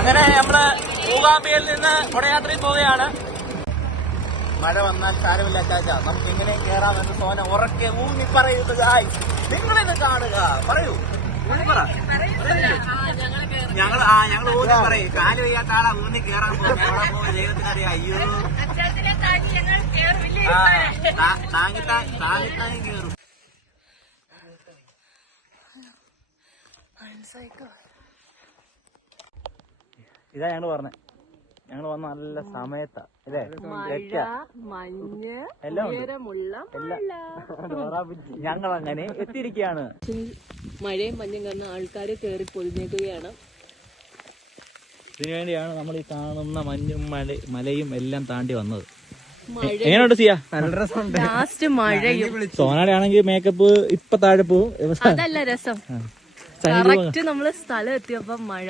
അങ്ങനെ നമ്മള് മൂകാംബികയിൽ നിന്ന് കൊടയാത്രയിൽ പോവുകയാണ്. മഴ വന്നാൽ സാരമില്ല ചാച്ചാ, നമുക്ക് എങ്ങനെ കയറാമെന്ന് സോന ഉറക്കെ ഊന്നി പറയുന്നത്. നിങ്ങളിത് കാണുക, പറയൂ. ഞങ്ങൾ ഊന്നി പറയും. കാല് വയ്യാത്ത ആളാ ഊന്നി കയറാൻ പോകും. എവിടെ പോകും ദൈവത്തിനറിയാം. അയ്യോ, താങ്ങിത്താങ്ങി കയറും. ഇതാ ഞങ്ങള് പറഞ്ഞേ, ഞങ്ങള് വന്ന നല്ല സമയത്താ അല്ലേ? മഞ്ഞ് എല്ലാം ഉയരമുള്ള ഞങ്ങൾ അങ്ങനെ എത്തിയിരിക്കുകയാണ്. മഴയും മഞ്ഞും കാരണം ആൾക്കാര് കേറി പൊതിഞ്ഞേക്കുകയാണ്. ഇതിനുവേണ്ടിയാണ് നമ്മൾ ഈ കാണുന്ന മഞ്ഞും മലയും എല്ലാം താണ്ടി വന്നത്. എങ്ങനെയുണ്ട് സിയ? ലാസ്റ്റ് മഴയും. സോനയുടെ ആണെങ്കിൽ മേക്കപ്പ് ഇപ്പൊ താഴെ പോവും. അതല്ല രസം, കറക്റ്റ് നമ്മള് സ്ഥലം എത്തിയപ്പോ മഴ.